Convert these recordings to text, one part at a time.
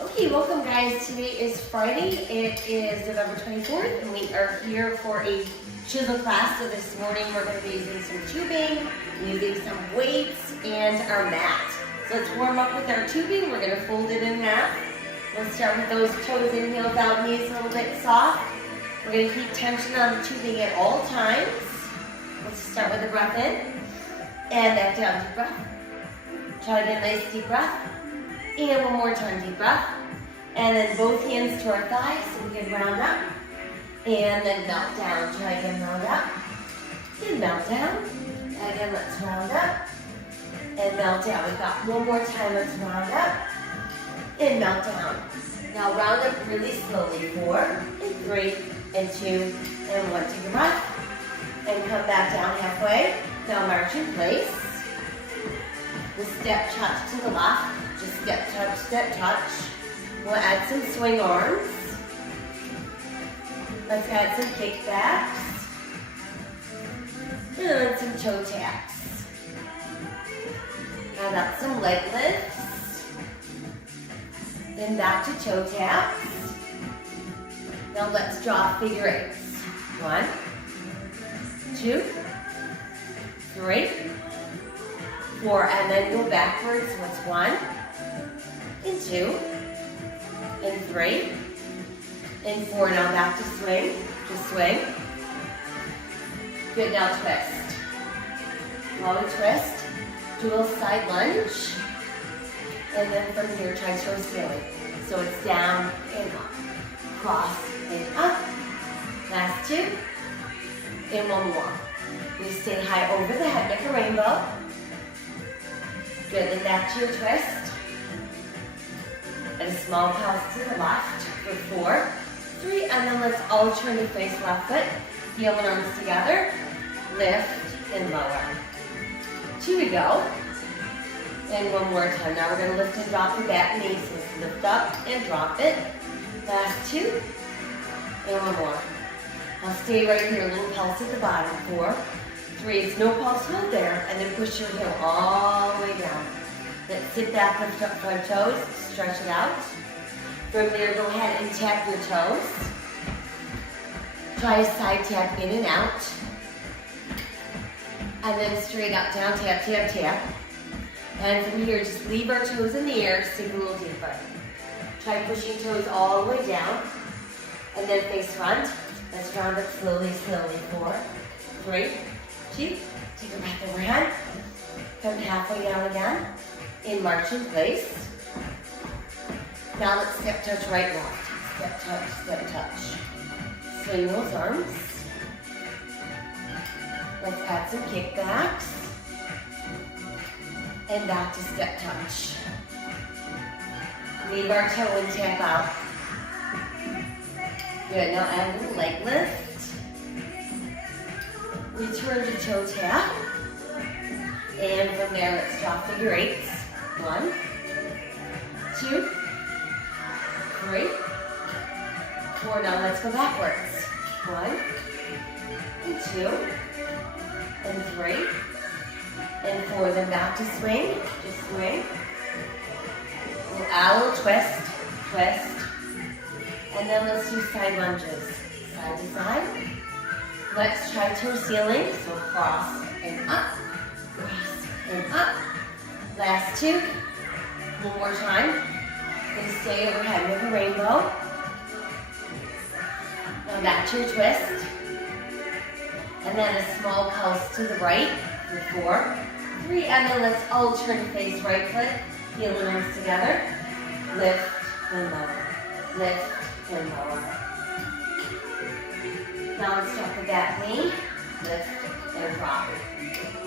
Okay, welcome guys. Today is Friday. It is November 24th and we are here for a Chizel class. So this morning we're going to be using some tubing, using some weights, and our mat. So let's warm up with our tubing. We're going to fold it in half. Let's start with those toes in, heels out, knees a little bit soft. We're going to keep tension on the tubing at all times. Let's start with a breath in and back down, deep breath. Try to get a nice deep breath. And one more time, deep breath. And then both hands to our thighs so we can round up. And then melt down. Try again, round up. And melt down. And again, let's round up. And melt down. We've got one more time. Let's round up. And melt down. Now round up really slowly. 4, and 3, and 2, and 1. Take a breath. And come back down halfway. Now march in place. The step touch to the left. Just step touch, step touch. We'll add some swing arms. Let's add some kickbacks. And then some toe taps. Add up some leg lifts. Then back to toe taps. Now let's draw figure eights. 1, 2, 3, 4, and then go backwards. So it's 1, and 2, and 3, and 4. Now back to swing. Just swing. Good, now twist. While we twist, do a side lunge. And then from here, try toe sailing. So it's down and up. Cross and up. Last 2. And one more. We stay high over the head, make a rainbow. Good, then back to your twist. And a small pulse to the left for 4, 3, and then let's all turn to face left foot. Heel and arms together. Lift and lower. 2 we go. And one more time. Now we're going to lift and drop the back knee. So let's lift up and drop it. Last 2. And one more. I'll stay right here. A little pulse at the bottom. 4, 3. It's no pulse, hold there. And then push your heel all the way down. Let's sit back, lift up front toes. Stretch it out. From there, go ahead and tap your toes. Try a side tap in and out. And then straight up, down, tap, tap, tap. And from here, just leave our toes in the air, sink a little deeper. Try pushing toes all the way down. And then face front. Let's round up slowly, slowly. 4, 3, 2. Take a breath overhead. Come halfway down again. In march in place. Now let's step touch right left. Step touch, step touch. Swing those arms. Let's add some kickbacks. And back to step touch. Leave our toe and tap out. Good, now add a little leg lift. Return to toe tap. And from there, let's draw figure eights. 1, 2, 3, 4. Now let's go backwards. 1, and 2, and 3, and 4. Then back to swing. Just swing. We'll add a little twist, twist. And then let's do side lunges. Side to side. Let's try toe sailing. So cross and up, cross and up. Last 2. One more time. And stay overhead with a rainbow. Now back to your twist. And then a small pulse to the right for 4, 3, and then let's all turn to face right foot. Heel and arms together. Lift and lower. Lift and lower. Now let's drop the back knee. Lift and drop.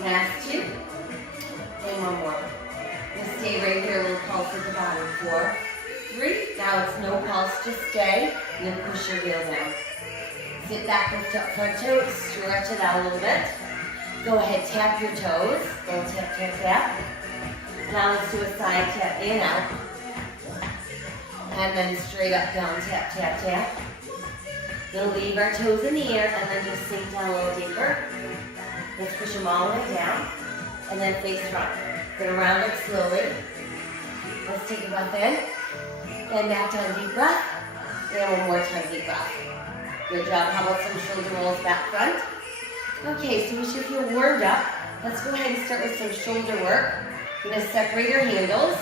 Last 2. And one more. We'll stay right here, a little pulse at the bottom. 4, 3. Now it's no pulse, just stay. And then push your heel down. Sit back, lift up front toes, stretch it out a little bit. Go ahead, tap your toes. Go tap, tap, tap. Now let's do a side tap in, out. And then straight up, down, tap, tap, tap. Then leave our toes in the air and then just sink down a little deeper. Let's push them all the way down. And then face front. Gonna round up slowly. Let's take a breath in. And back down, deep breath. And one more time, deep breath. Good job. How about some shoulder rolls back front? Okay, so we should feel warmed up. Let's go ahead and start with some shoulder work. We're going to separate our handles.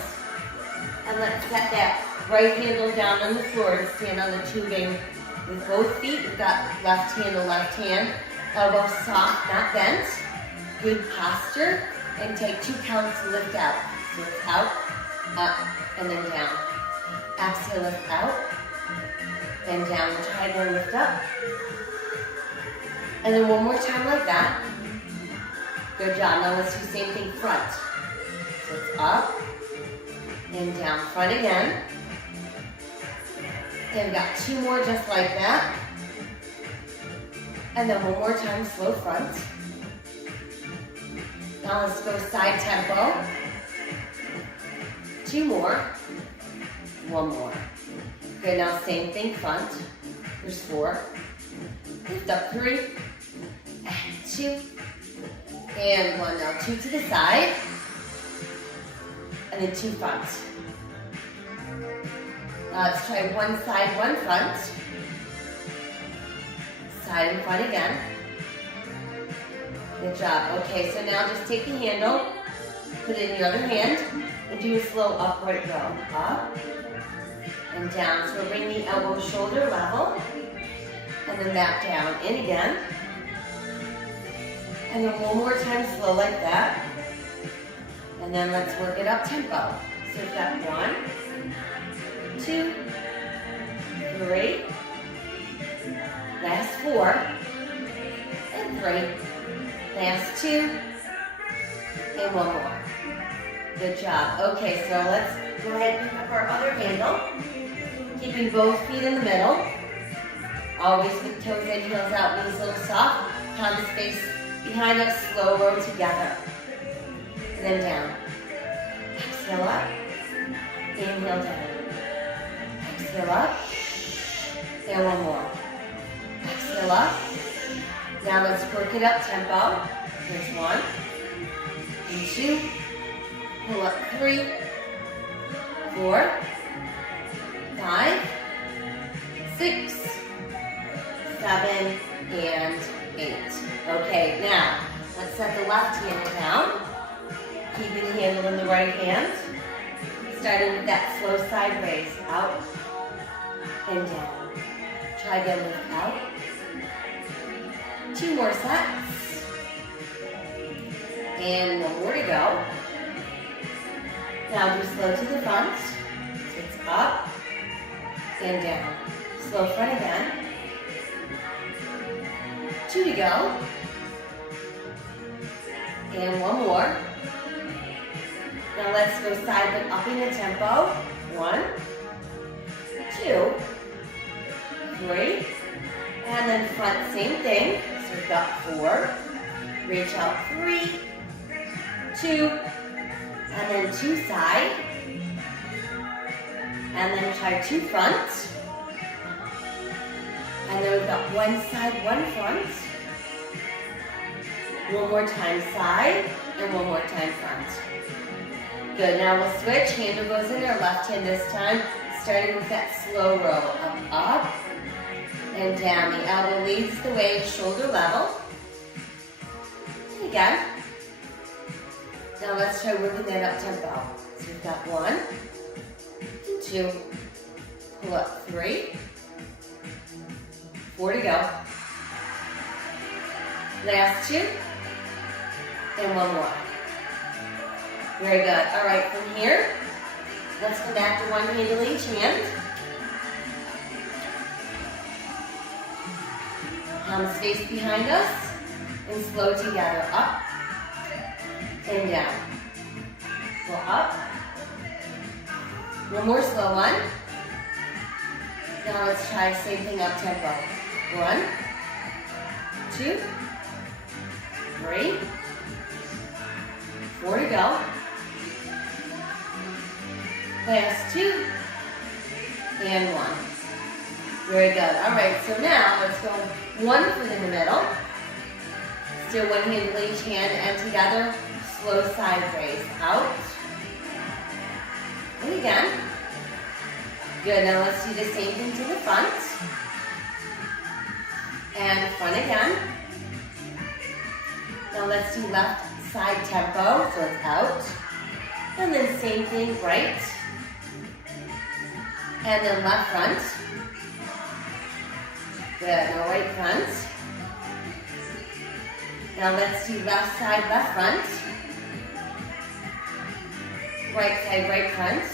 And let's set that right handle down on the floor and stand on the tubing with both feet. We've got left handle, left hand. Elbow soft, not bent. Good posture. And take 2 counts to lift out. Lift out, up, and then down. Exhale, lift out, and down. Try again, lift up. And then one more time like that. Good job. Now let's do the same thing front. So it's up, and down. Front again. And we've got 2 more just like that. And then one more time, slow front. Now let's go side tempo. 2 more. 1 more. Good, now same thing front. There's 4. Lift up 3. And 2. And 1. Now 2 to the side. And then 2 front. Now let's try 1 side, 1 front. Side and front again. Good job. Okay, so now just take the handle, put it in your other hand, and do a slow upright row. Up and down. So bring the elbow shoulder level, and then back down. In again. And then one more time slow like that. And then let's work it up tempo. So we've got 1, 2, 3, last 4, and 3. Last 2, and 1 more. Good job. Okay, so let's go ahead and pick up our other handle. Keeping both feet in the middle. Always with toes in, heels out, knees a little soft. Palms face behind us, slow roll together. And then down. Exhale up. Inhale down. Exhale up. And 1 more. Exhale up. Now let's work it up tempo. There's 1, and 2, pull up 3, 4, 5, 6, 7, and 8. Okay, now let's set the left hand down, keeping the handle in the right hand, starting with that slow side raise, out and down. Try again with out. 2 more sets. And 1 more to go. Now do slow to the front. It's up and down. Slow front again. 2 to go. And 1 more. Now let's go side but upping the tempo. 1, 2, 3. And then front, same thing. So we've got 4. Reach out 3, 2, and then 2 side. And then try 2 front. And then we've got 1 side, 1 front. 1 more time side, and 1 more time front. Good, now we'll switch. Handle goes in our left hand this time, starting with that slow roll. Up, and down. The elbow leads the way, shoulder level. And again. Now let's try working that up tempo. So we've got 1, and 2, pull up 3, 4 to go. Last 2, and 1 more. Very good. All right, from here, let's come back to 1 handle each hand. Palms face behind us, and slow together, up and down. So up. 1 more slow one. Now let's try same thing up tempo. 1, 2, 3, 4 to go. Last 2, and 1. Very good. All right, so now let's go 1 foot in the middle. Still 1 handle each hand, and together, slow side raise. Out, and it again. Good, now let's do the same thing to the front. And front again. Now let's do left side tempo, so it's out. And then same thing, right. And then left front. Good, now right front. Now let's do left side, left front. Right side, right front.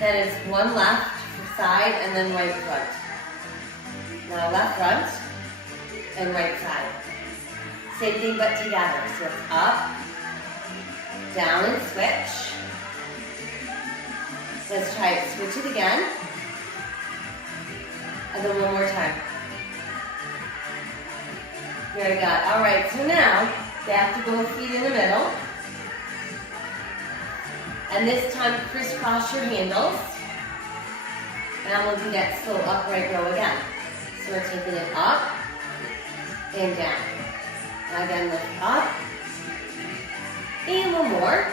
Then it's one left side and then right front. Now left front and right side. Same thing but together. So it's up, down and switch. Let's try it. Switch it again. And then one more time. Very good. All right, so now back to both feet in the middle. And this time crisscross your handles. And we'll do that slow upright row again. So we're taking it up and down. And again, lift up. And one more.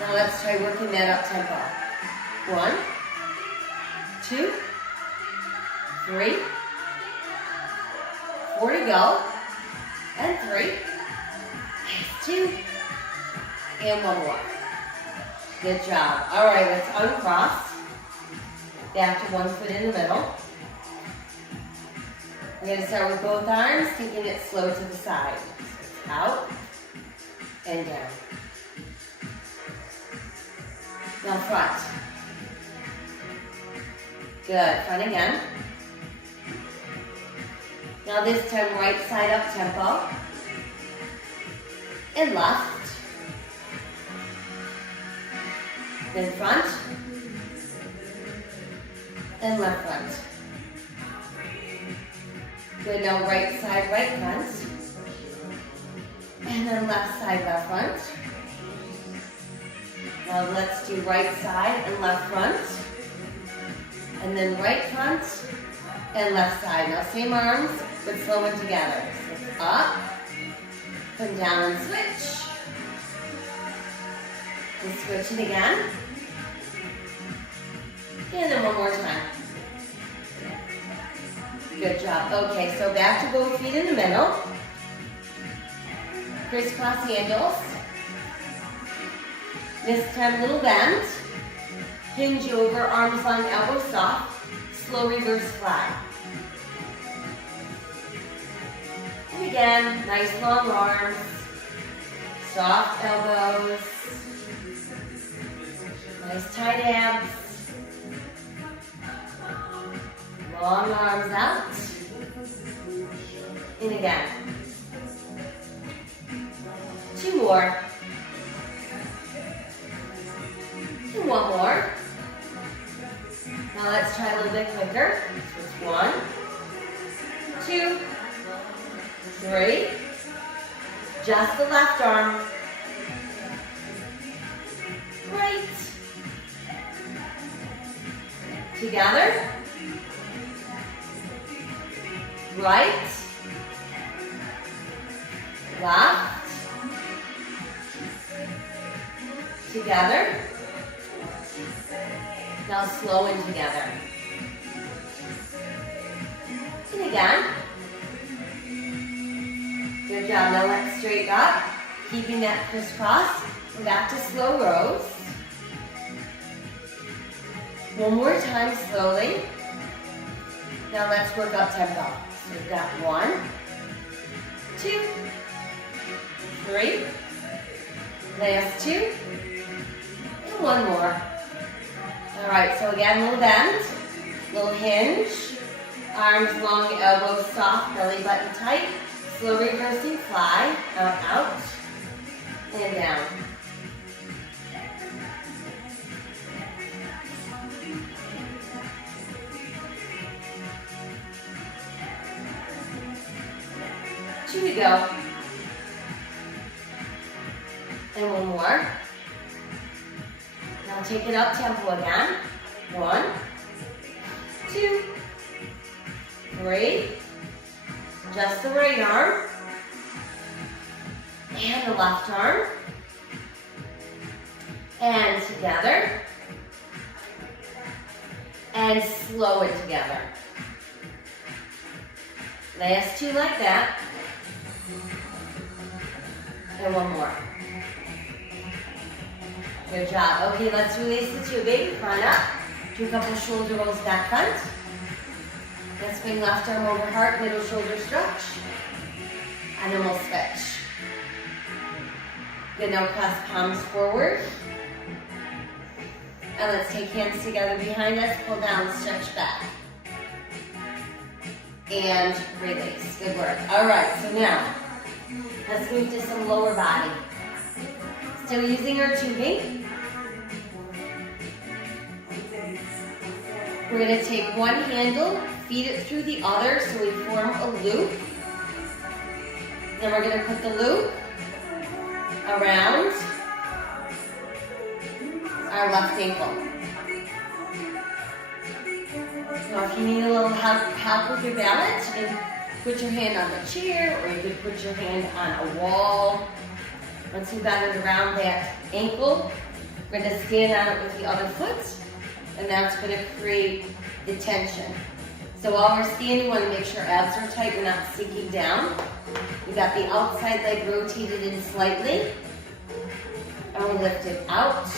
Now let's try working that up tempo. 1, 2, 3, 4 to go. And 3, 2, and one more. Good job. All right, let's uncross. Back to one foot in the middle. We're going to start with both arms, taking it slow to the side. Out and down. Now front. Good. Front again. Now this time right side up tempo. And left. Then front. And left front. Good, now right side, right front. And then left side, left front. Now let's do right side and left front. And then right front and left side. Now same arms, but slowing together. So up, and down and switch. And switch it again. And then one more time. Good job. Okay, so back to both feet in the middle. Crisscross handles. This time, little bend. Hinge over, arms long, elbows soft. Slow reverse fly. And again, nice long arms. Soft elbows. Nice tight abs. Long arms out. And again. 2 more. And one more. Now let's try a little bit quicker. Just 1, 2, 3. Just the left arm. Right. Together. Right, left, together. Now slowing together. And again. Good job. Now let's straighten up, keeping that crisscross. And back to slow rows. One more time slowly. Now let's work up tempo. We've got 1, 2, 3, last 2, and one more. All right, so again, little bend, little hinge, arms long, elbows soft, belly button tight, slow reversing fly, out, and down. Here we go. And one more. Now take it up tempo again. 1, 2, 3. Just the right arm. And the left arm. and together, and slow it together. Last two like that, and one more. Good job. Okay, let's release the tubing. Front up. Do a couple shoulder rolls back front. Let's bring left arm over heart, middle shoulder stretch. And then we'll switch. Good, now press palms forward. And let's take hands together behind us, pull down, stretch back. And release. Good work. All right, so now, let's move to some lower body. Still using our tubing. We're going to take one handle, feed it through the other so we form a loop. Then we're going to put the loop around our left ankle. Now if you need a little help with your balance, you can put your hand on the chair or you could put your hand on a wall. Once you've got it around that ankle, we're going to stand on it with the other foot, and that's going to create the tension. So while we're standing, we want to make sure abs are tight, we're not sinking down. We've got the outside leg rotated in slightly, and we'll lift it out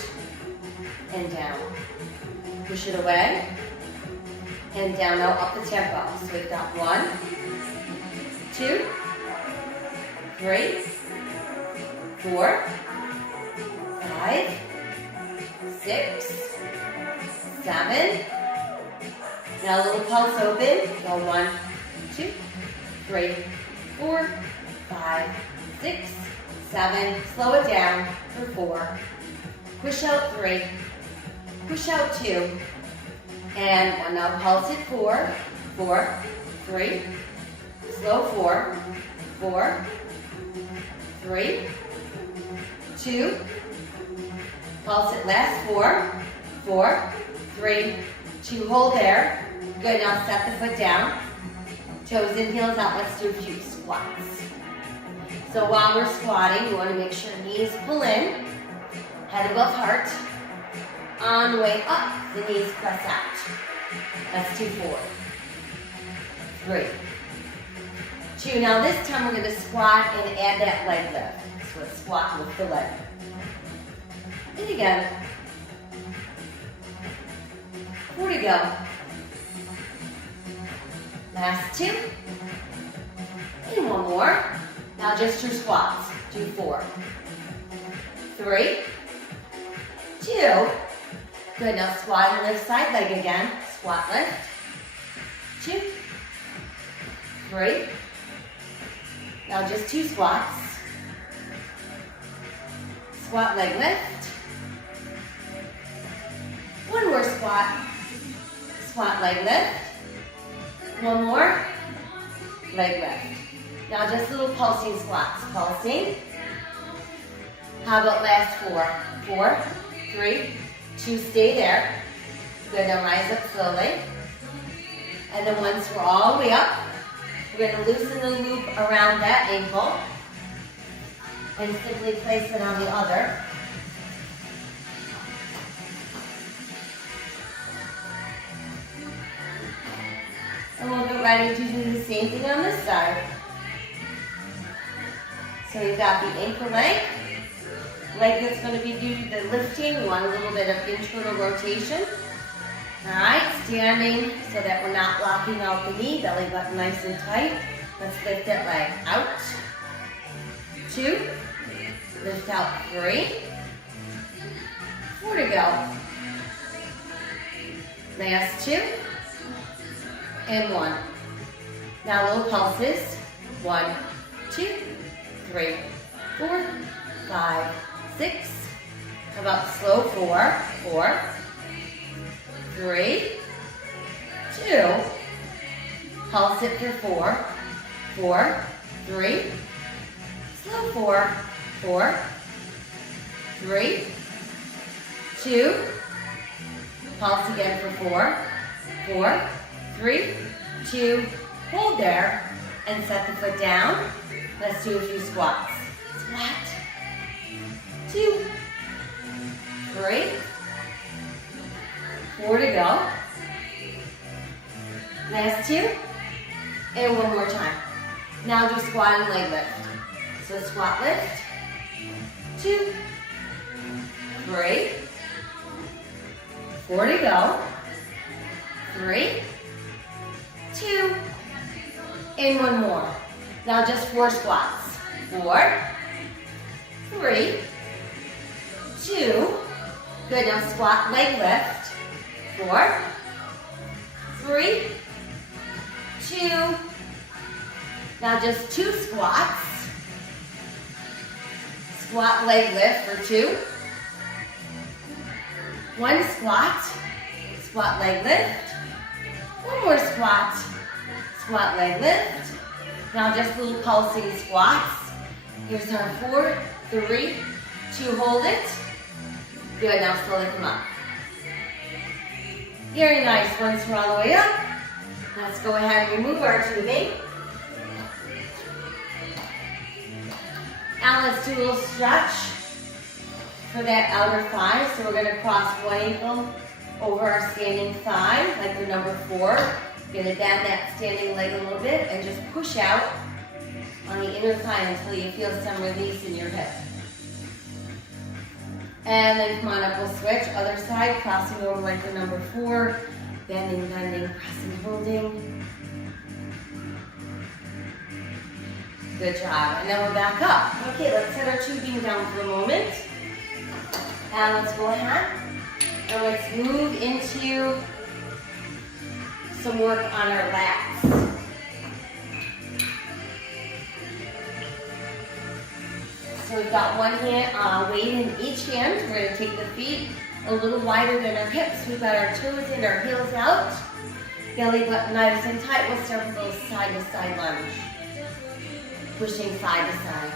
and down. Push it away, and down, now up the tempo. So we've got 1, 2, 3, 4, 5, 6, 7. Now a little pulse open. Go 1, 2, 3, 4, 5, 6, 7. Slow it down for 4. Push out 3. Push out 2. And 1. Now pulse it 4, 4, 3. Slow 4, 4, 3, 2. Pulse it last 4, 4, 3, 2. Hold there. Good, now set the foot down. Toes in, heels out. Let's do a few squats. So while we're squatting, you want to make sure knees pull in, head above heart. On the way up, the knees press out. Let's do 4, 3, 2. Now this time we're going to squat and add that leg lift. So let's squat with the leg. And again. 4 to go. Last 2. And 1 more. Now just your squats. Do 4, 3, 2. Good, now squat and lift side leg again. Squat lift. 2, 3. Now just 2 squats. Squat leg lift. 1 more squat. Squat leg lift. 1 more. Leg lift. Now just little pulsing squats. Pulsing. How about last 4? 4, 3, 2. Stay there. Good, now rise up slowly. And then once we're all the way up, we're going to loosen the loop around that ankle and simply place it on the other. And we'll get ready to do the same thing on this side. So we've got the ankle leg that's going to be due to the lifting. We want a little bit of internal rotation. All right, standing so that we're not locking out the knee, belly button nice and tight. Let's lift that leg out. 2, lift out 3, 4 to go. Last 2, and 1. Now little pulses. 1, 2, 3, 4, 5, 6. How about slow 4, 4, 3, 2. Pulse it for 4, 4, 3. Slow 4, 4, 3, 2. Pulse again for 4, 4, 3, 2. Hold there and set the foot down. Let's do a few squats. Squat. 2, 3, 4 to go. Last 2, and one more time. Now do squat and leg lift. So squat lift, 2, 3, 4 to go, 3, 2, and one more. Now just 4 squats. 4, 3, 2, good. Now squat, leg lift, 4, 3, 2, now just 2 squats. Squat, leg lift for 2. 1 squat, squat, leg lift. 1 more squat, squat, leg lift. Now just little pulsing squats. Here's our 4, 3, 2, hold it. Good, now slowly come up. Very nice, once we're all the way up. Let's go ahead and remove our tubing. Now let's do a little stretch for that outer thigh. So we're going to cross one ankle over our standing thigh, like the number 4. You're going to bend that standing leg a little bit and just push out on the inner thigh until you feel some release in your hip. And then come on up, we'll switch. Other side, crossing over like the number 4. Bending, bending, pressing, holding. Good job. And then we're back up. Okay, let's set our tubing down for a moment. And let's go ahead and let's move into some work on our lats. So we've got one hand, weight in each hand. We're going to take the feet a little wider than our hips. We've got our toes in, our heels out. Belly button nice and tight. We'll start with a little side-to-side lunge. Pushing side to side.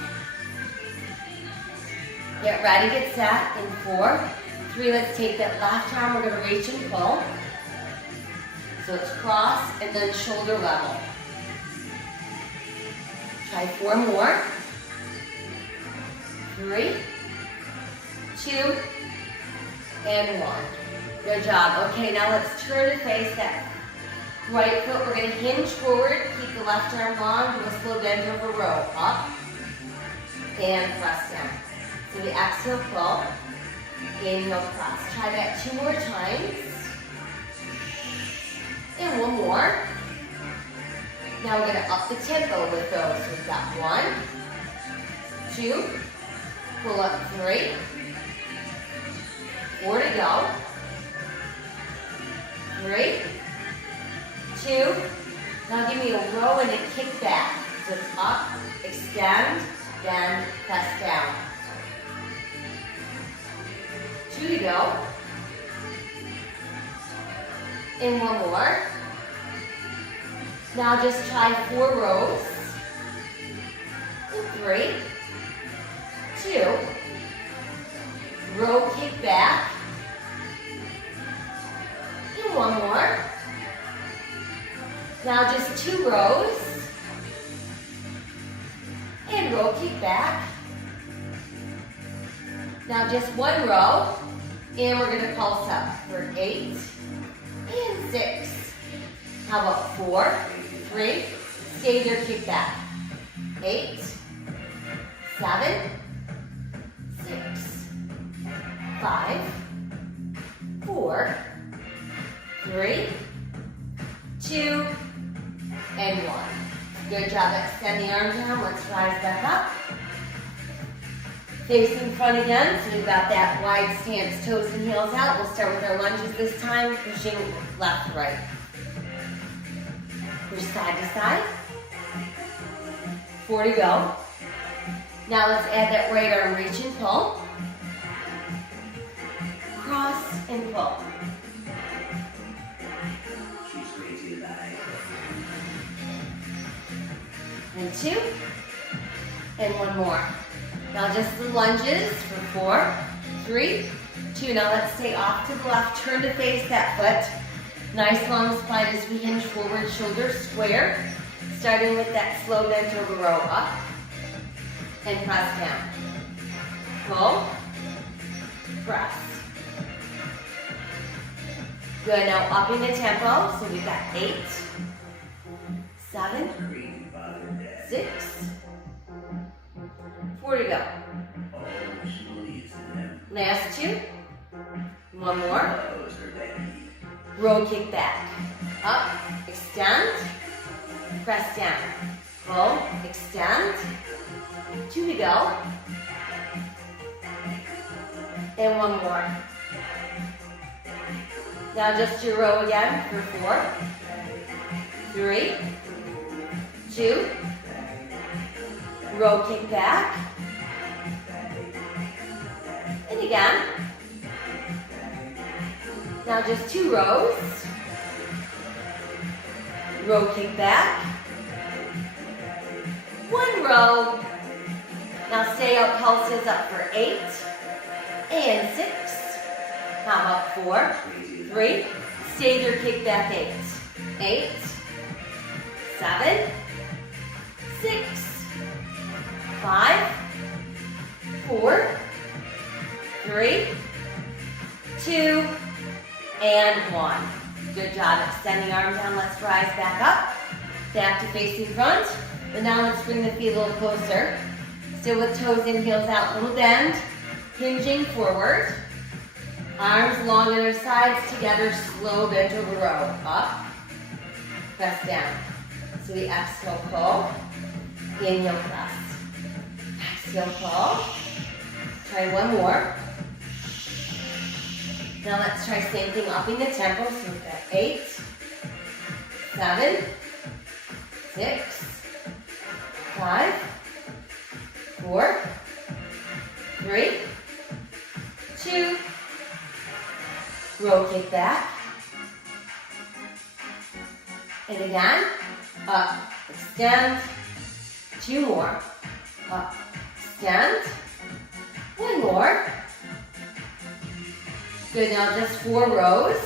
Get ready, get set in 4, 3. Let's take that left arm. We're going to reach and pull. So it's cross and then shoulder level. Try 4 more. 3, 2, and 1. Good job. Okay, now let's turn to face that right foot. We're going to hinge forward. Keep the left arm long. Do a slow bend over row. Up and press down. So the exhale, pull. Inhale, press. Try that 2 more times. And 1 more. Now we're going to up the tempo with those. So we've got 1, 2, pull up 3, 4 to go. 3, 2. Now give me a row and a kick back. So it's up, extend, then press down. 2 to go. And 1 more. Now just try 4 rows. And 3, 2. Row, kick back. And 1 more. Now just 2 rows. And row, kick back. Now just 1 row. And we're going to pulse up for 8 and 6. How about 4, 3, stay there, kick back. 8, 7, 6, 5, 4, 3, 2, and 1. Good job. Extend the arms down. Let's rise back up. Facing front again. So we've got that wide stance, toes and heels out. We'll start with our lunges this time, pushing left to right. Push side to side. 4 to go. Now let's add that right arm, reach and pull. Cross and pull. And 2, and 1 more. Now just the lunges for 4, 3, 2. Now let's stay off to the left, turn to face that foot. Nice long spine as we hinge forward, shoulders square. Starting with that slow bend over row, up and press down. Pull, press. Good, now upping the tempo. So we've got 8, 7, 6, 4 to go. Last 2. One more. Roll, kick back. Up, extend, press down. Pull, extend. 2 to go. And one more. Now just your row again for 4, 3, 2. Row, kick back. And again. Now just 2 rows. Row, kick back. 1 row. Now stay up, pulses up for 8 and 6. How about 4, 3. Stay there, kick back 8. 8, 7, 6, 5, 4, 3, 2, and 1. Good job. Extend the arms down. Let's rise back up. Back to facing front. But now let's bring the feet a little closer. Still with toes in, heels out. Little bend. Hinging forward. Arms long on their sides together. Slow bend over row. Up. Press down. So we exhale, pull. Inhale, press. Exhale, pull. Try one more. Now let's try same thing, upping the tempo. So we've got 8, 7, 6, 5, 4, 3, 2. Roll, kick back. And again, up, extend. 2 more. Up, extend. 1 more. Good, now just 4 rows.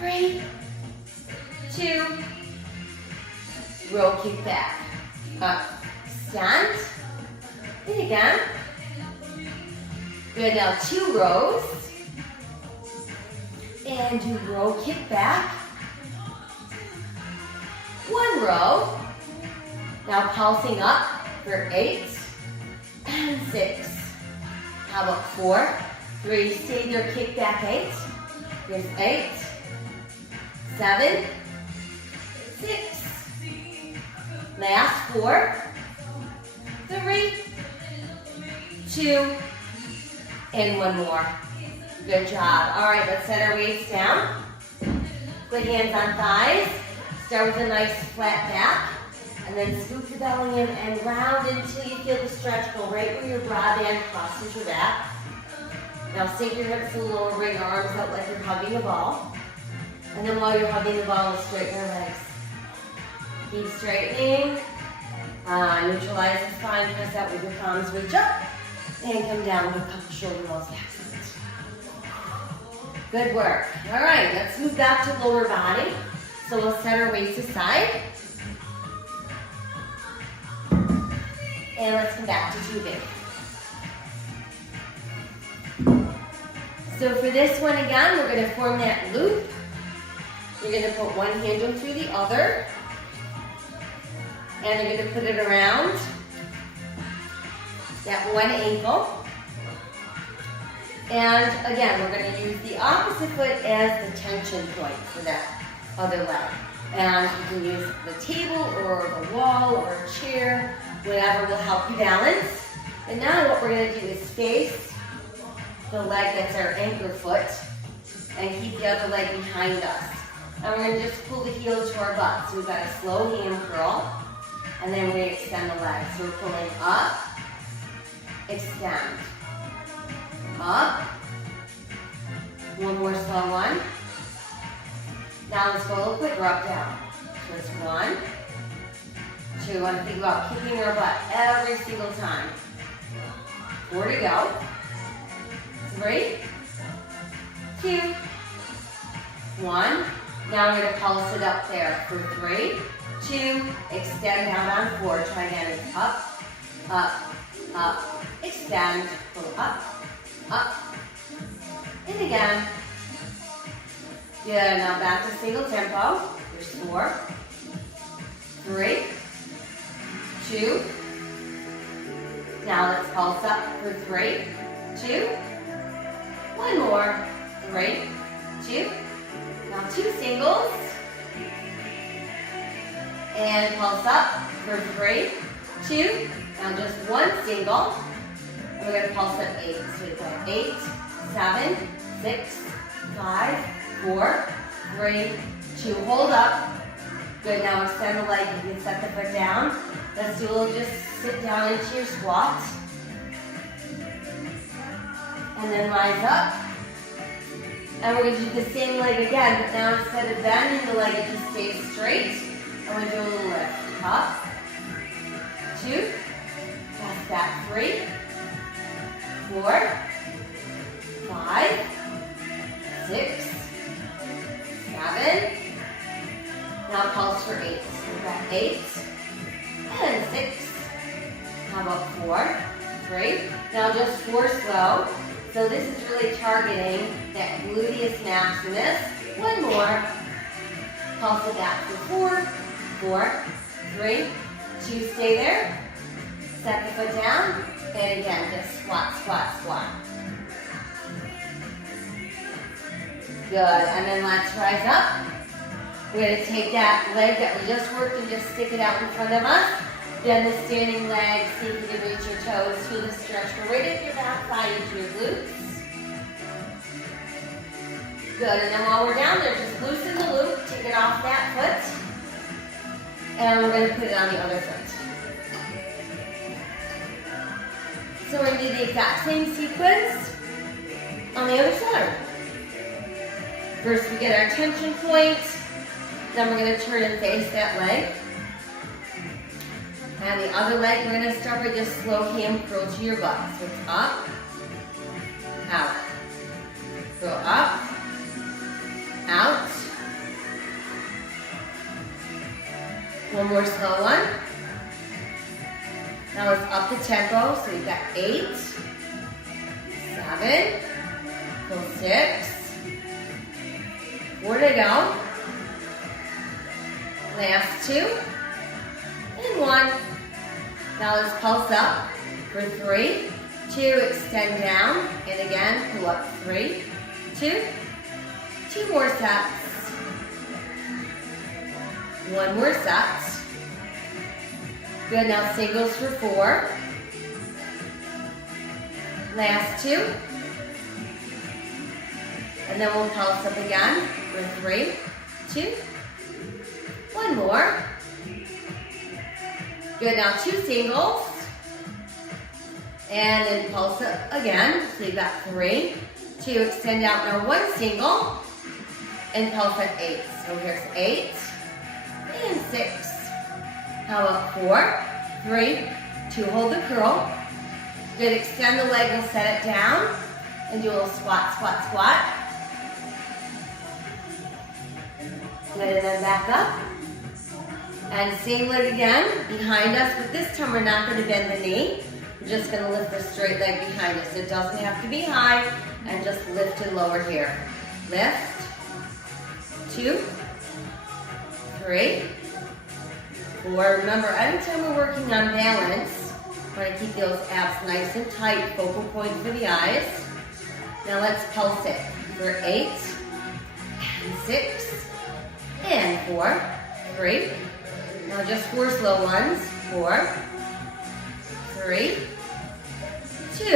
3, 2, roll, kick back. Up, extend. And again. Good, now 2 rows. And do roll, kick back. 1 row. Now pulsing up for 8 and 6. How about 4, 3, stay there, kick back 8. Here's 8, 7, 6. Last 4, 3, 2, and 1 more. Good job. All right, let's set our weights down. Put hands on thighs. Start with a nice flat back. And then scoop the belly in and round until you feel the stretch go right where your broad band crosses your back. Now sink your hips a little, bring your arms out like you're hugging a ball. And then while you're hugging the ball, straighten your legs. Keep straightening. Neutralize the spine, press out with your palms, reach up. And come down with a couple shoulder rolls. Excellent. Good work. All right, let's move back to lower body. So we'll set our weights aside. And let's come back to tubing. So for this one again, we're going to form that loop. You're going to put one hand in through the other. And you're going to put it around that one ankle. And again, we're going to use the opposite foot as the tension point for that other leg. And you can use the table or the wall or a chair, whatever will help you balance. And now what we're going to do is face the leg that's our anchor foot and keep the other leg behind us. And we're going to just pull the heel to our butt. So we've got a slow hand curl, and then we extend the leg. So we're pulling up, extend, up. One more slow one. Now let's go a little quicker, up, down. So it's 1, 2, and think about kicking our butt every single time. 4 to go. 3, 2, 1. Now I'm going to pulse it up there for 3, 2, extend out on 4. Try again. It's up, up, up, extend, pull up, and again, Good, now back to single tempo. Here's 4, 3, 2. Now let's pulse up for 3, 2. One more, 3, 2. Now 2 singles. And pulse up for 3, 2. Now just 1 single. And we're going to pulse up 8. So we've got 8, 7, 6, 5, 4, 3, 2. Hold up. Good, now extend the leg. You can set the foot down. Let's do a little just sit down into your squat. And then rise up. And we're going to do the same leg again, but now instead of bending the leg, it just stays straight. And we're going to do a little lift. Up, 2, past that, 3, 4, 5, 6, 7. Now pulse for 8. So we've got 8 and 6. How about 4, 3. Now just 4 slow. So this is really targeting that gluteus maximus. 1 more. Pulse it back for 4, 4, 3, 2. Stay there. Set the foot down. And again, just squat, squat, squat. Good. And then let's rise up. We're going to take that leg that we just worked and just stick it out in front of us. Then the standing leg, see if you can reach your toes. Feel the stretch from right at your back thigh into your glutes. Good, and then while we're down there, just loosen the loop, take it off that foot. And we're going to put it on the other foot. So we're going to do the exact same sequence on the other side. First we get our tension point. Then we're going to turn and face that leg. And the other leg, we're going to start with just slow hand curl to your butt. So it's up, out. Go up, out. One more slow one. Now it's up the tempo. So we've got 8, 7, go 6, 4 to go. Last 2, and 1. Now let's pulse up for 3, 2, extend down, and again, pull up 3, 2, 2 more sets, 1 more set. Good, now singles for 4. Last 2. And then we'll pulse up again for 3, 2, 1 more. Good, now 2 singles. And then pulse up again. So you've got 3, 2, extend out. Now 1 single. And pulse at 8. So here's 8 and 6. How about 4, 3, 2, hold the curl. Good, extend the leg, we'll set it down. And do a little squat, squat, squat. Good, and then back up. And same leg again, behind us, but this time we're not going to bend the knee. We're just going to lift the straight leg behind us. It doesn't have to be high, and just lift and lower here. Lift, 2, 3, 4. Remember, anytime we're working on balance, we're going to keep those abs nice and tight, focal point for the eyes. Now let's pulse it for 8, and 6, and 4, 3. Now just 4 slow ones. 4, 3, 2,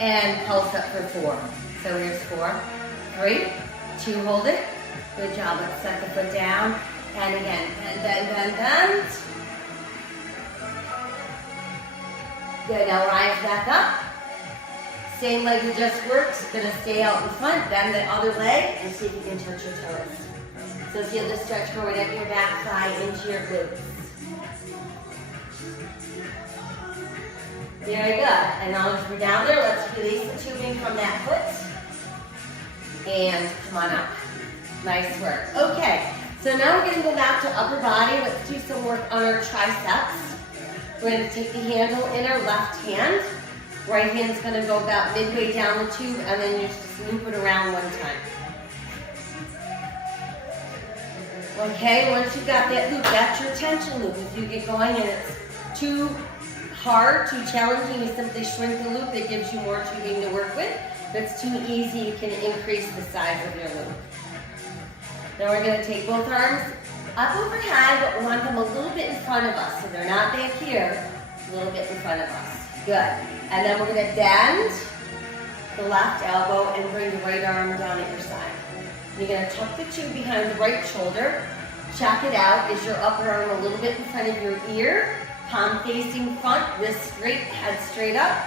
and pulse up for 4. So here's 4, 3, 2, hold it. Good job. Let's set the foot down. And again, bend, bend, bend, bend. Good, now rise back up. Same leg you just worked. Gonna stay out in front. Bend the other leg and see if you can touch your toes. So feel the stretch forward at your back thigh into your glutes. Very good. And now as we're down there, let's release the tubing from that foot. And come on up. Nice work. Okay, so now we're going to go back to upper body. Let's do some work on our triceps. We're going to take the handle in our left hand. Right hand's going to go about midway down the tube, and then you just loop it around 1 time. Okay, once you've got that loop, that's your tension loop. If you get going and it's too hard, too challenging, you simply shrink the loop. It gives you more tubing to work with. If it's too easy, you can increase the size of your loop. Now we're going to take both arms up overhead, but we want them a little bit in front of us. So they're not back here, a little bit in front of us. Good. And then we're going to bend the left elbow and bring the right arm down at your side. You're going to tuck the tube behind the right shoulder. Check it out. Is your upper arm a little bit in front of your ear? Palm facing front, wrist straight, head straight up.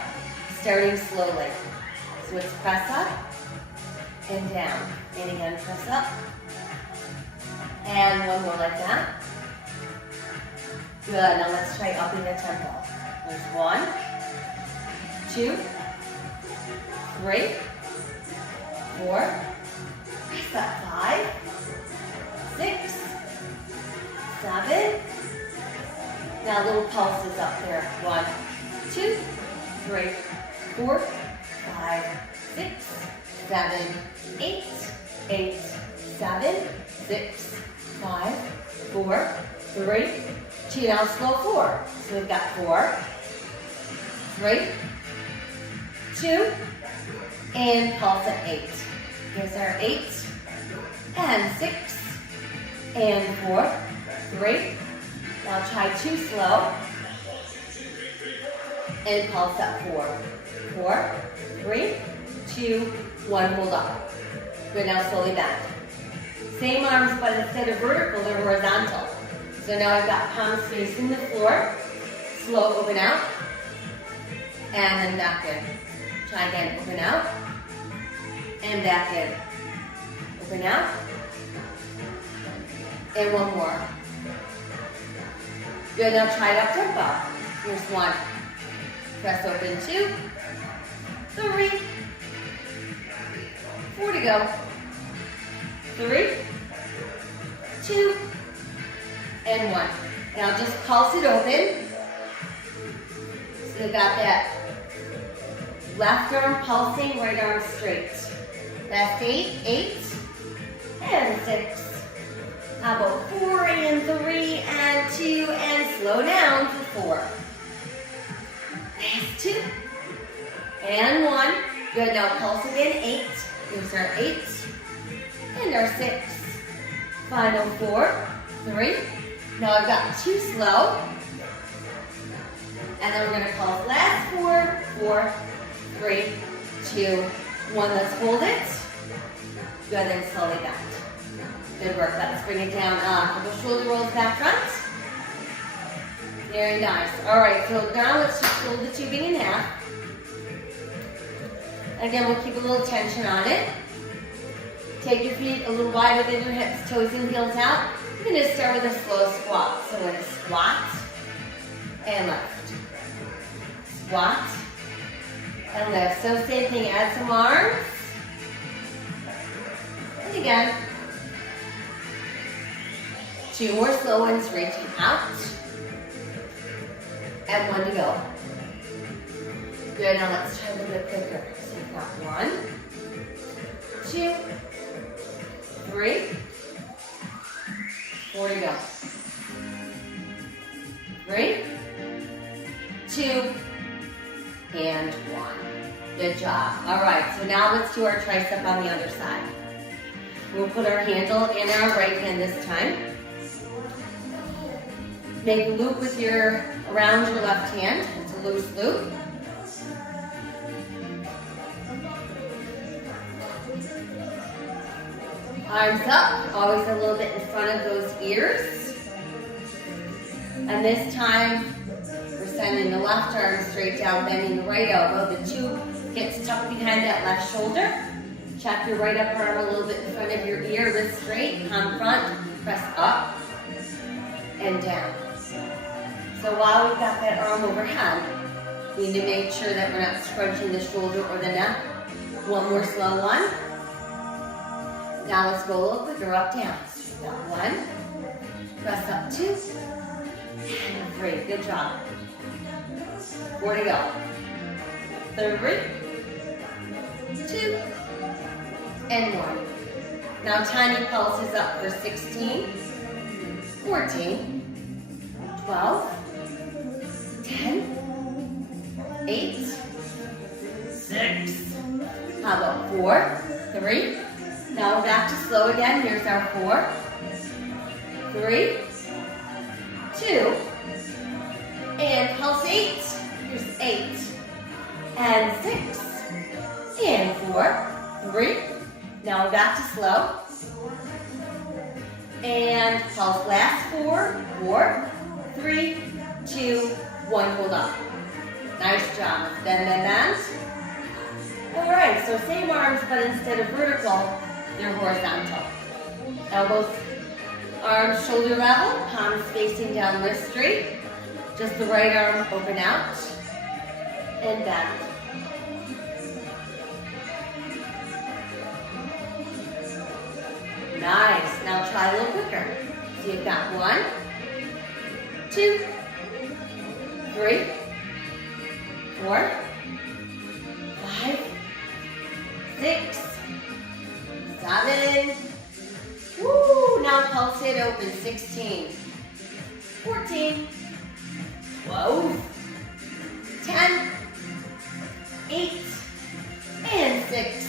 Starting slowly. So it's press up and down. And again, press up. And one more like that. Good. Now let's try upping the tempo. There's 1, 2, 3, 4. Press up 5, 6, 7. Now little pulses up there. 1, 2, 3, 4, 5, 6, 7, 8, 8, 7, 6, 5, 4, 3, 2. Now slow 4. So we've got 4, 3, 2, and pulse at 8. Here's our 8, and 6, and 4, 3. Now try 2 slow, and pulse at 4, 4, 3, 2, 1. Hold up. Good. Now slowly bend. Same arms, but instead of vertical, they're horizontal. So now I've got palms facing the floor. Slow open out, and then back in. Try again. Open out, and back in. Open out, and one more. Good. Now try it up tempo. Here's 1. Press open 2, 3, 4 to go. 3, 2, and 1. Now just pulse it open. So you've got that left arm pulsing, right arm straight. That's 8, 8, and 6. How about 4 and 3 and 2 and slow down to 4. That's 2 and 1. Good. Now pulse again. 8. Here's our 8 and our 6. Final 4, 3. Now I've got 2 slow. And then we're going to pulse last 4, 4, 3, 2, 1. Let's hold it. Good. And slowly back. Good work. Let's bring it down. Couple shoulder rolls back front. Very nice. All right. So now let's just fold the tubing in half. Again, we'll keep a little tension on it. Take your feet a little wider than your hips, toes and heels out. We're going to start with a slow squat. So it's squat and lift. Squat and lift. So same thing. Add some arms. And again. 2 more slow ones, reaching out. And 1 to go. Good, now let's try a little bit quicker. So we've got 1, 2, 3, 4 to go. 3, 2, and 1. Good job. All right, so now let's do our tricep on the other side. We'll put our handle in our right hand this time. Make a loop with around your left hand. It's a loose loop. Arms up, always a little bit in front of those ears. And this time, we're sending the left arm straight down, bending the right elbow. The tube gets tucked behind that left shoulder. Check your right upper arm a little bit in front of your ear, wrist straight, palm front, press up and down. So while we've got that arm overhead, we need to make sure that we're not scrunching the shoulder or the neck. 1 more slow one. Now let's go a little quicker, up, down. So 1, press up 2, and 3. Good job. 4 to go. 3, 2, and 1. Now tiny pulses up for 16, 14, 12, 10, 8, 6. How about 4, 3. Now we're back to slow again. Here's our 4, 3, 2, and pulse 8. Here's 8, and 6, and 4, 3. Now we're back to slow. And pulse last 4, 4, 3, 2, 1. Hold up. Nice job. Bend, bend, bend. All right, so same arms, but instead of vertical, they're horizontal. Elbows, arms shoulder level, palms facing down, wrist straight. Just the right arm open out and bend. Nice. Now try a little quicker. So you've got 1, 2, 3, 4, 5, 6, 7. Woo! Now pulse it open. 16, 14, 12, 10, 8, and 6,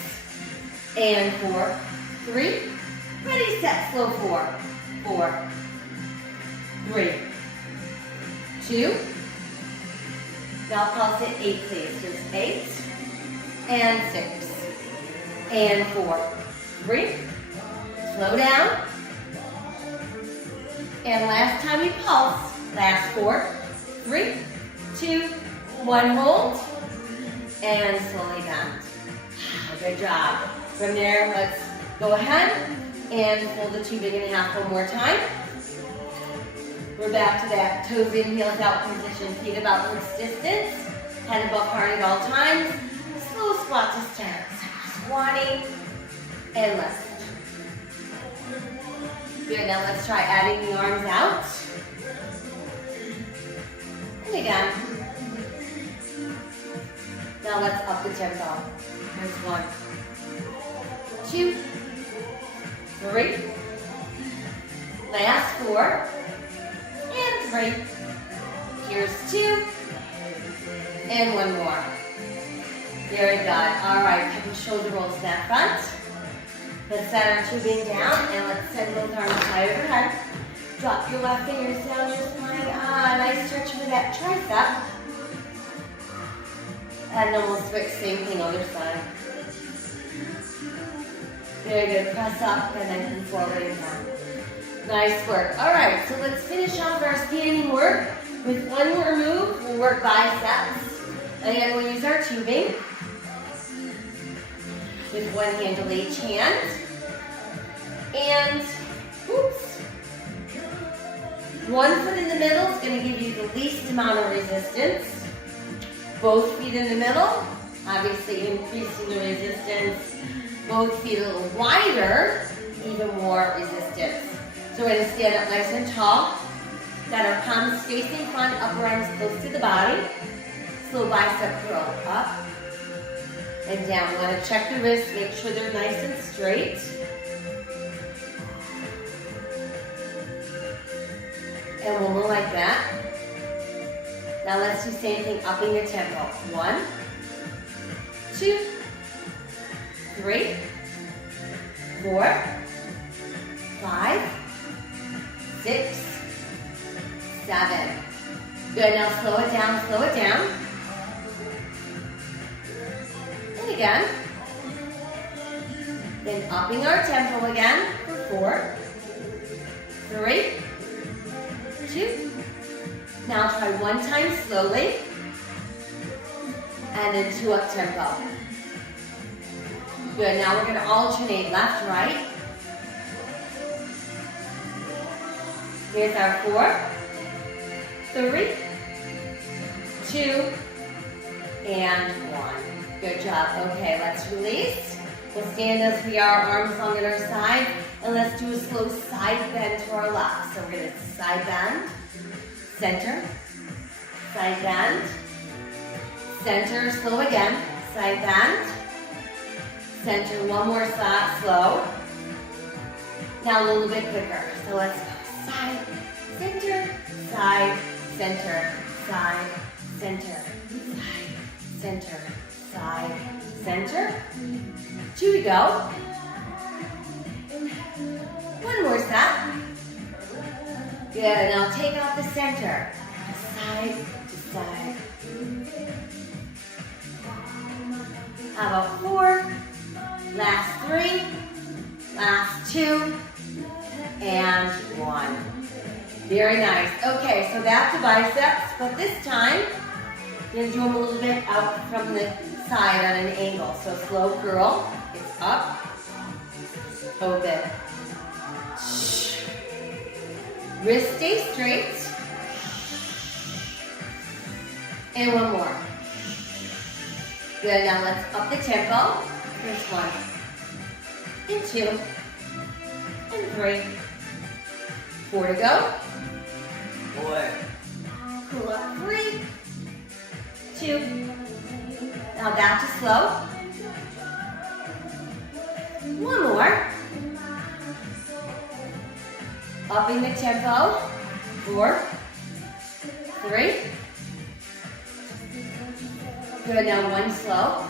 and 4, 3. Ready, set, slow. 4, 4, 3, 2. Now pulse it 8, please. Just 8, and 6, and 4, 3. Slow down. And last time you pulse, last 4, 3, 2, 1, hold, and slowly bend. Good job. From there, let's go ahead and fold the tubing in half one more time. We're back to that toes in, heels out position, feet about hips distance, head above heart at all times. Slow squat to start. Squatting and lift. Good, now let's try adding the arms out. And again. Now let's up the tempo. Here's 1, 2, 3. Last 4. And 3. Here's 2. And 1 more. Very good. All right, have your shoulder rolls back front. Let's set our tubing down and let's send both arms high overhead. Drop your left fingers down your spine. Nice stretch for that tricep. And then we'll switch, same thing, other side. Very good. Press up and then come forward and down. Nice work. All right, so let's finish off our standing work with one more move. We'll work biceps. Again, we'll use our tubing with one hand to each hand. And, oops. One foot in the middle is going to give you the least amount of resistance. Both feet in the middle, obviously increasing the resistance. Both feet a little wider, even more resistance. So we're going to stand up nice and tall. Got our palms facing front, upper arms close to the body. Slow bicep curl up and down. We want to check the wrists, make sure they're nice and straight. And one more like that. Now let's do the same thing, upping the tempo. 1, 2, 3, 4, 5, 6, 7. Good, now slow it down, slow it down. And again. Then upping our tempo again for 4, 3, 2. Now try one time slowly. And then 2 up tempo. Good, now we're going to alternate left, right. Here's our 4, 3, 2, and 1. Good job. Okay, let's release. We'll stand as we are, arms long at our side, and let's do a slow side bend to our left. So we're going to side bend, center, side bend, center, slow again, side bend, center, one more side, slow. Now a little bit quicker. So let's go side, center, side, center, side, center, side, center, side, center. 2 to go. One more set. Good, now take out the center. Side to side. How about 4? Last 3. Last 2. And 1. Very nice. Okay, so back to biceps, but this time, you're going to do them a little bit out from the side on an angle. So slow curl. It's up. Open. Wrist stay straight. And one more. Good, now let's up the tempo. Here's 1. And 2. And 3. 4 to go. 4. Cool up. 3. 2. Now back to slow. 1 more. Upping the tempo. 4. 3. Good, now 1 slow.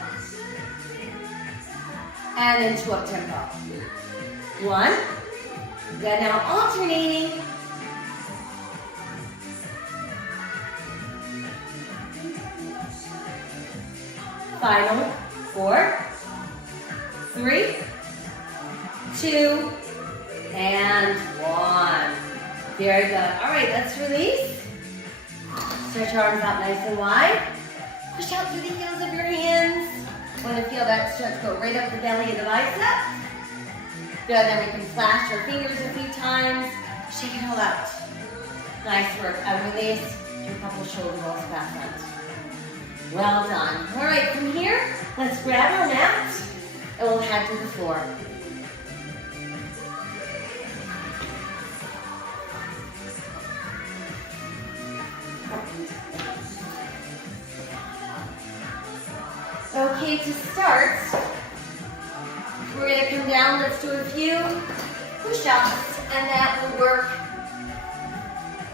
And then 2 up tempo. 1. Good, now alternating. Final. 4. 3. 2. And 1. Very good. All right, let's release. Stretch your arms out nice and wide. Push out through the heels of your hands. Want to feel that stretch go right up the belly of the bicep. Good, then we can flash our fingers a few times. Shake it all out. Nice work. I release. Do a couple shoulder rolls back front. Well done. All right, from here, let's grab our mat and we'll head to the floor. Okay, to start, we're going to come down. Let's do a few push-ups, and that will work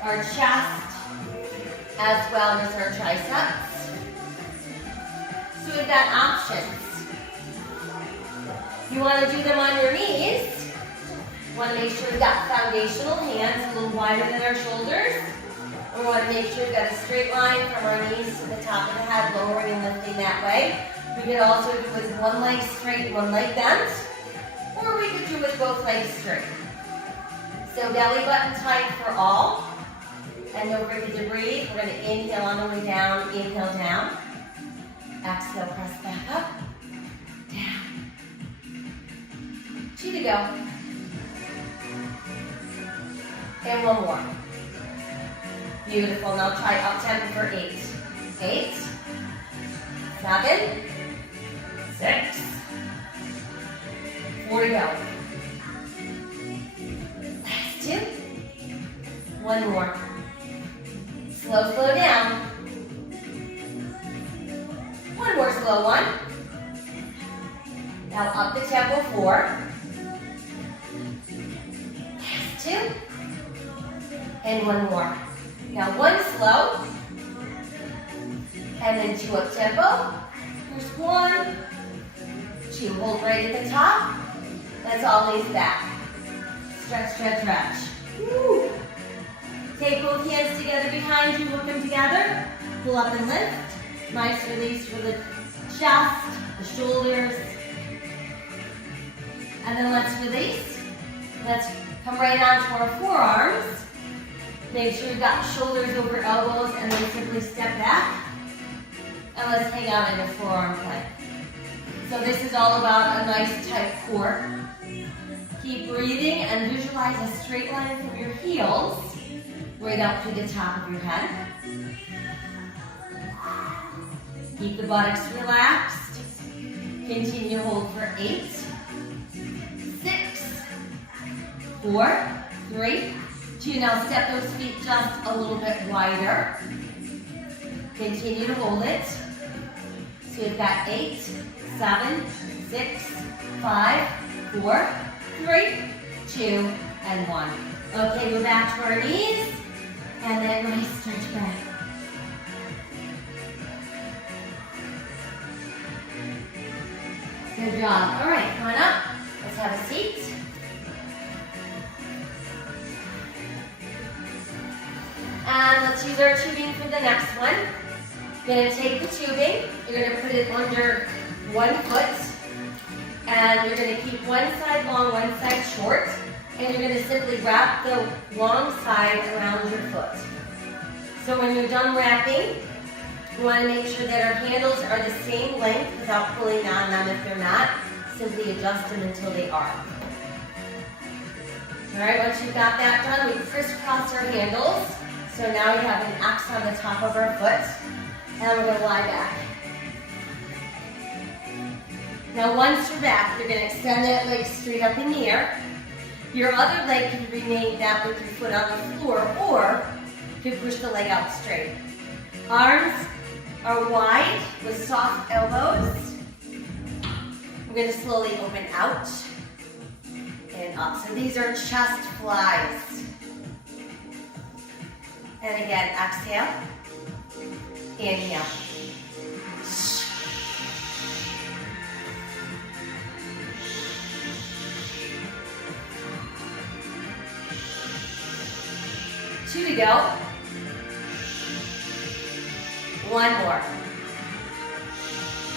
our chest as well as our triceps. So we've got options. You want to do them on your knees. You want to make sure we've got foundational hands a little wider than our shoulders. We want to make sure we've got a straight line from our knees to the top of the head, lowering and lifting that way. We could also do with one leg straight, one leg bent, or we could do with both legs straight. So belly button tight for all. And don't forget to breathe. We're going to inhale on the way down, inhale down. Exhale, press back up, down. 2 to go. And 1 more. Beautiful. Now try up tempo for 8. 8, 7, 6, 4 to go. Last 2. 1 more. Slow, slow down. 1 more slow one. Now up the tempo 4. Last 2. And 1 more. Now 1 slow, and then 2 up tempo. Here's 1, 2. Hold right at the top. Let's always back. Stretch, stretch, stretch. Woo. Take both hands together behind you, hook them together. Pull up and lift. Nice release for the chest, the shoulders. And then let's release. Let's come right onto our forearms. Make sure you've got shoulders over elbows and then simply step back. And let's hang out in a forearm plank. So this is all about a nice tight core. Keep breathing and visualize a straight line from your heels right up to the top of your head. Keep the buttocks relaxed. Continue to hold for 8, 6, 4, 3, 2. Now step those feet just a little bit wider. Continue to hold it. So we've got 8, 7, 6, 5, 4, 3, 2, and 1. Okay, we're back to our knees. And then nice stretch back. Good job. All right, come on up. Let's have a seat. And let's use our tubing for the next one. You're going to take the tubing, you're going to put it under one foot, and you're going to keep one side long, one side short, and you're going to simply wrap the long side around your foot. So when you're done wrapping, you want to make sure that our handles are the same length without pulling on them. If they're not, simply adjust them until they are. All right, once you've got that done, we crisscross our handles. So now we have an X on the top of our foot, and we're going to lie back. Now once you're back, you're going to extend that leg straight up in the air. Your other leg can remain down with your foot on the floor, or you can push the leg out straight. Arms are wide with soft elbows. We're going to slowly open out and up. So these are chest flies. And again, exhale, inhale. Two to go. One more.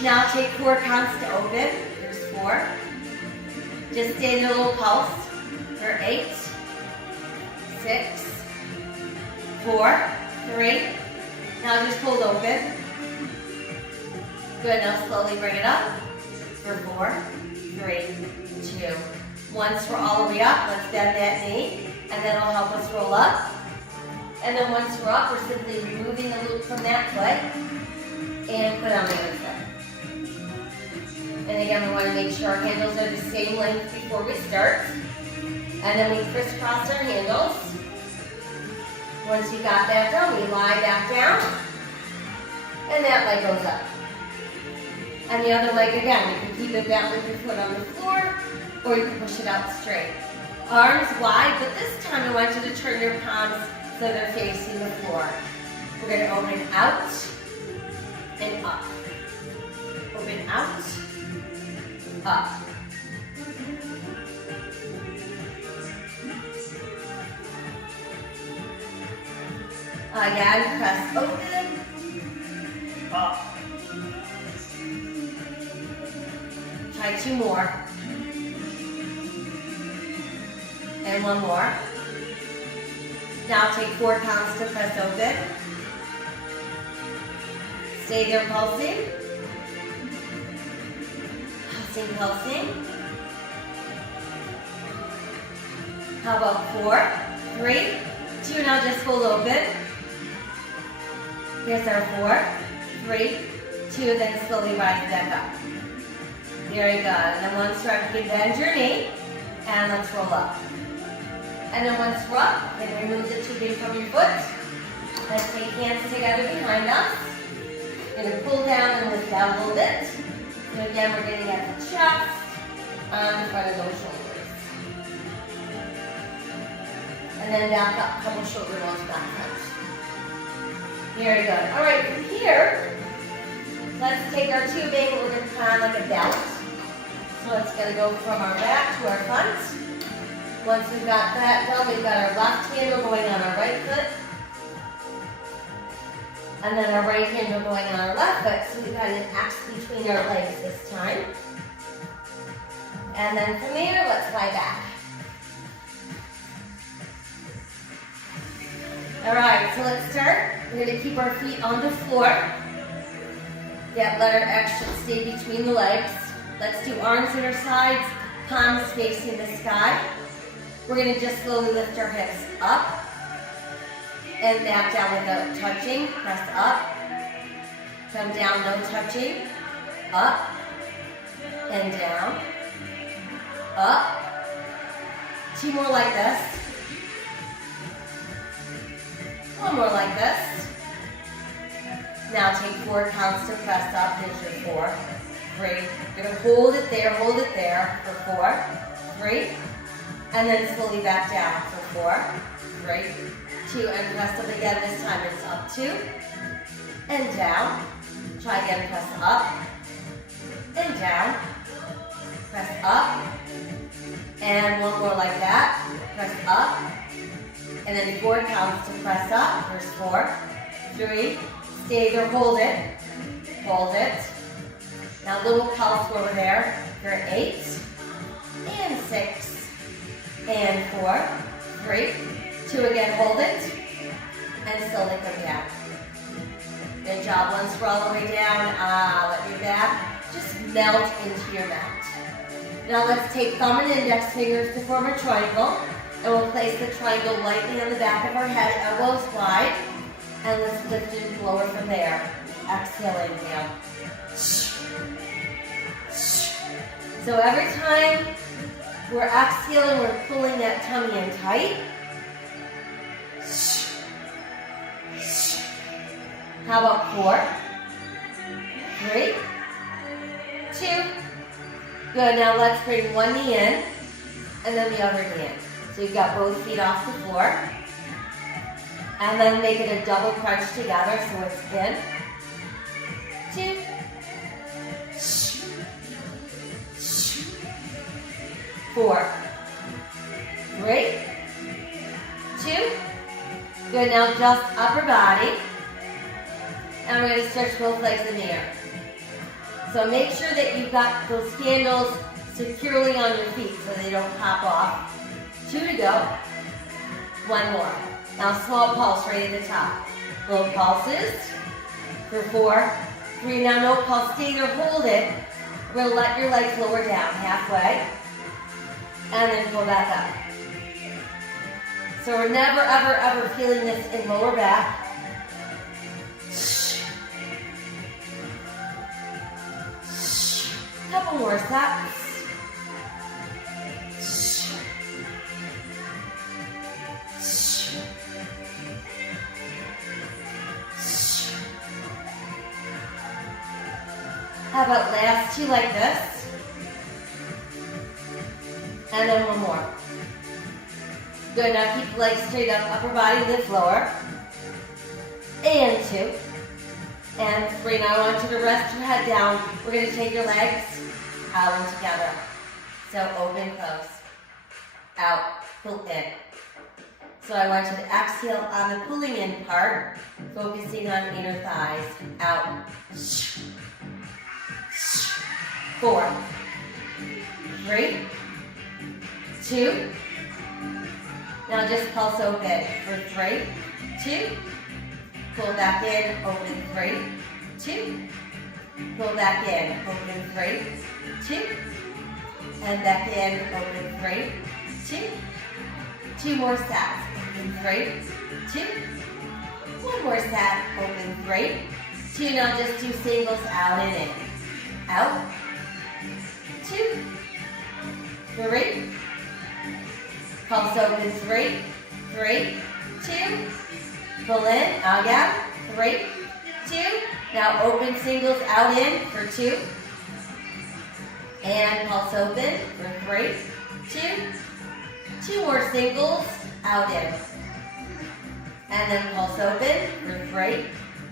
Now take 4 counts to open. There's 4. Just stay in a little pulse for 8, 6, 4, 3. Now just hold open. Good, now slowly bring it up for 4, 3, 2. Once we're all the way up, let's bend that knee, and then it'll help us roll up. And then once we're up, we're simply removing the loop from that foot and put on the other foot. And again, we want to make sure our handles are the same length before we start. And then we crisscross our handles. Once you got that done, we lie back down, and that leg goes up. And the other leg again, you can keep it down with your foot on the floor, or you can push it out straight. Arms wide, but this time I want you to turn your palms so they're facing the floor. We're going to open out and up. Open out, up. Again, press open, up. Try 2 more. And 1 more. Now take 4 counts to press open. Stay there pulsing. Pulsing, pulsing. How about 4, 3, 2, now just hold open. Here's our 4, 3, 2, then slowly rise back up. Very good. And then once you're up, you bend your knee, and let's roll up. And then once we're up, then remove the tubing from your foot. Let's take hands together behind us. We're going to pull down and lift down a little bit. And again, we're getting at the chest on the front of those shoulders. And then back up, couple shoulder rolls back front. Very good. All right, from here, let's take our tubing. We're going to put on like a belt. So it's going to go from our back to our front. Once we've got that done, we've got our left handle going on our right foot. And then our right handle going on our left foot. So we've got an X between our legs this time. And then from there, let's lie back. All right, so let's start. We're going to keep our feet on the floor. That letter X should stay between the legs. Let's do arms at our sides, palms facing the sky. We're going to just slowly lift our hips up and back down without touching. Press up, come down, no touching, up and down, up. 2 more like this. 1 more like this. Now take 4 counts to press up. Here's your 4, 3. You're going to hold it there for 4, 3. And then slowly back down for 4, 3, 2, and press up again. This time it's up, 2, and down. Try again, press up, and down. Press up, and one more like that. Press up, and then 4 counts to press up. First 4, 3, stay there, hold it, hold it. Now little pulse over there for 8, and 6, and 4, 3, 2 again, hold it, and slowly come down. Good job. Once we're all the way down, let your back just melt into your mat. Now let's take thumb and index fingers to form a triangle, and we'll place the triangle lightly on the back of our head, elbows wide, and let's lift and lower from there. Exhale, inhale. So every time we're exhaling, we're pulling that tummy in tight. How about 4, 3, 2. Good, now let's bring one knee in, and then the other knee in. So you've got both feet off the floor. And then make it a double crunch together, so it's in. 2. 4, 3, 2. Good, now just upper body. And we're going to stretch both legs in the air. So make sure that you've got those candles securely on your feet so they don't pop off. 2 to go. 1 more. Now small pulse right at the top. Little pulses for 4, 3. Now no pulse. Stay there, hold it. We're going to let your legs lower down halfway. And then pull back up. So we're never, ever, ever feeling this in lower back. Couple more steps. How about last 2 like this? And then 1 more. Good, now keep the legs straight up, upper body lift lower. And 2. And 3. Now I want you to rest your head down. We're going to take your legs out and together. So open, close. Out, pull in. So I want you to exhale on the pulling in part, focusing on inner thighs. Out. 4, 3, 2. Now just pulse open for 3, 2. Pull back in, open 3, 2. Pull back in, open 3, 2. And back in, open 3, 2. 2 more steps, open 3, 2. 1 more step, open 3, 2. Now just do singles out and in. Out. 2, 3. Pulse open 3, 3, 2. Pull in, again, 3, 2. Now open singles out in for 2. And pulse open for 3, 2. 2 more singles out in. And then pulse open for 3,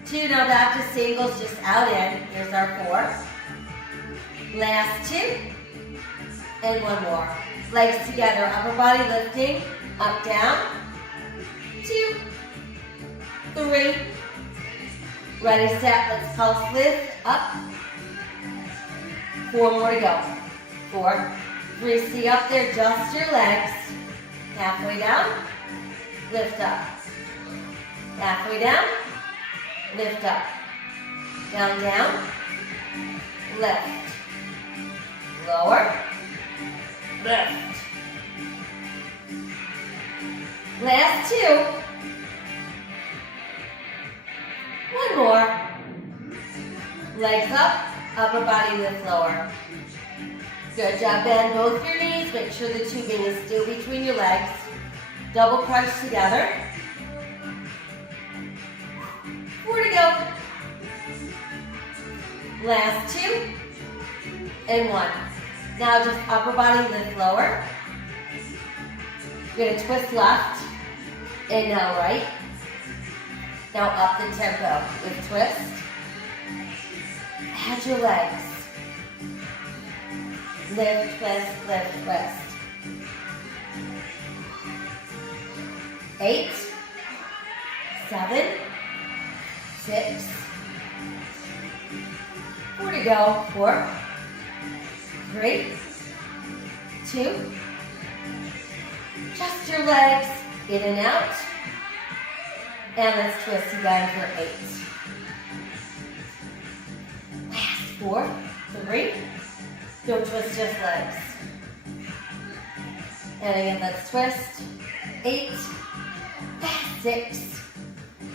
2. Now back to singles, just out in. Here's our 4. Last 2. And 1 more. Legs together, upper body lifting, up, down. 2, 3. Ready, set, let's pulse lift, up. 4 more to go. 4, 3, stay up there, just your legs. Halfway down, lift up. Halfway down, lift up. Down, down, lift. Lower, lift. Last 2. 1 more. Legs up, upper body lift lower. Good job, bend both your knees. Make sure the tubing is still between your legs. Double crunch together. 4 to go. Last 2. And 1. Now just upper body lift lower. You're going to twist left And now right. Now up the tempo with twist. Add your legs. Lift, twist, lift, twist. 8, 7, 6, 4 to go. 4, 3, 2. Just your legs in and out. And let's twist again for 8. Last 4, 3. Don't twist just legs. And again, let's twist. 8, 6.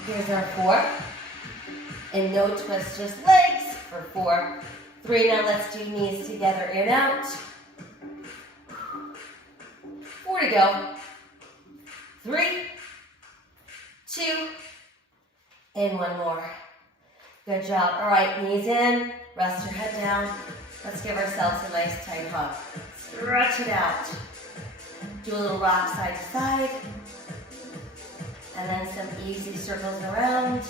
Here's our 4. And no twist, just legs for 4. 3, now let's do knees together, in, out. 4 to go. 3, 2, and 1 more. Good job. All right, knees in, rest your head down. Let's give ourselves a nice tight hug. Stretch it out. Do a little rock side to side. And then some easy circles around.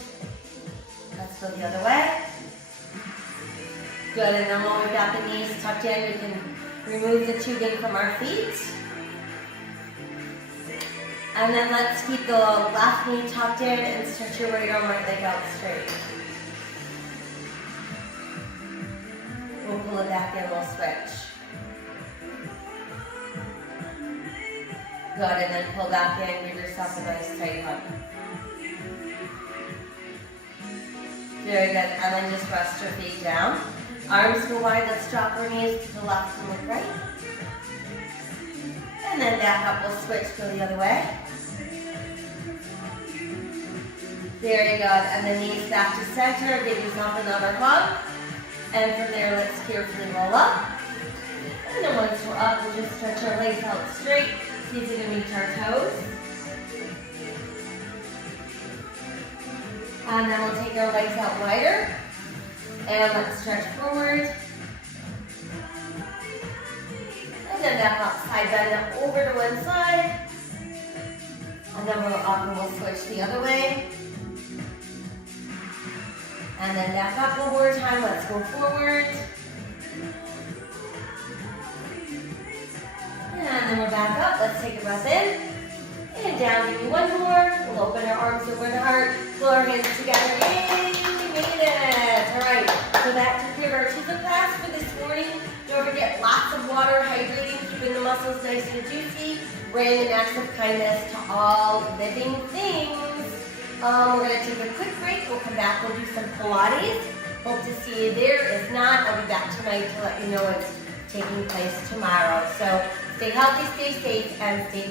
Let's go the other way. Good, and then when we've got the knees tucked in, we can remove the tubing from our feet. And then let's keep the left knee tucked in and stretch your right arm, right leg out straight. We'll pull it back in, we'll switch. Good, and then pull back in, give yourself a nice tight hug. Very good, and then just rest your feet down. Arms go wide, let's drop our knees to the left and the right. And then back up, we'll switch, go the other way. Very good, and the knees back to center, give yourself another hug. And from there, let's carefully roll up. And then once we're up, we'll just stretch our legs out straight. See if we can reach our toes. And then we'll take our legs out wider. And let's stretch forward. And then back up, side bend up over to one side. And then we're up and we'll switch the other way. And then back up one more time, let's go forward. And then we're back up, let's take a breath in. And down, give me one more. We'll open our arms over the heart, pull our hands together. Yay, we made it. All right, so that took care of our Chizel class for this morning. Don't forget, lots of water, hydrating, keeping the muscles nice and juicy, bringing acts of kindness to all living things. We're going to take a quick break. We'll come back. We'll do some Pilates. Hope to see you there. If not, I'll be back tonight to let you know what's taking place tomorrow. So stay healthy, stay safe, and stay